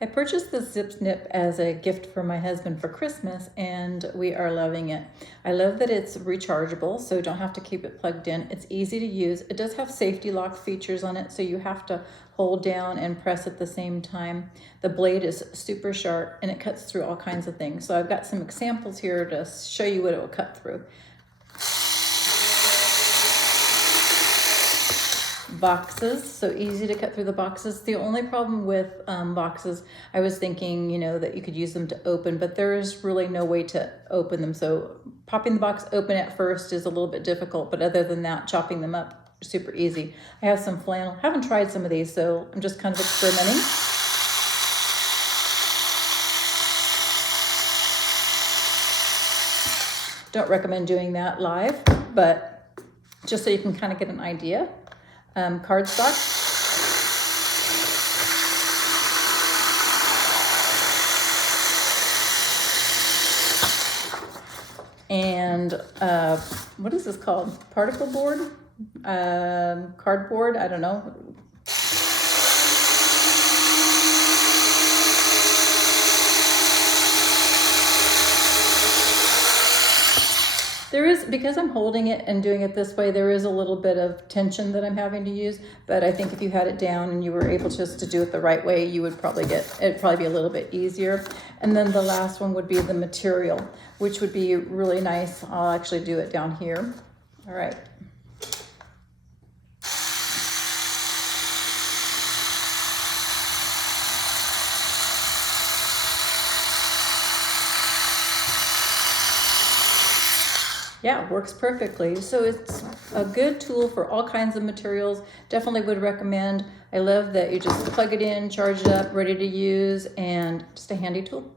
I purchased the Zipsnip as a gift for my husband for Christmas, and we are loving it. I love that it's rechargeable, so you don't have to keep it plugged in. It's easy to use. It does have safety lock features on it, so you have to hold down and press at the same time. The blade is super sharp, and it cuts through all kinds of things. So I've got some examples here to show you what it will cut through. Boxes, so easy to cut through the boxes. The only problem with boxes, I was thinking, you know, that you could use them to open, but there is really no way to open them. So popping the box open at first is a little bit difficult, but other than that, chopping them up, super easy. I have some flannel. Haven't tried some of these, so I'm just kind of experimenting. Don't recommend doing that live, but just so you can kind of get an idea. Cardstock. And what is this called? Particle board? Cardboard? I don't know. There is, because I'm holding it and doing it this way, there is a little bit of tension that I'm having to use, but I think if you had it down and you were able just to do it the right way, you would probably it'd probably be a little bit easier. And then the last one would be the material, which would be really nice. I'll actually do it down here. All right. Yeah, it works perfectly. So it's a good tool for all kinds of materials. Definitely would recommend. I love that you just plug it in, charge it up, ready to use, and just a handy tool.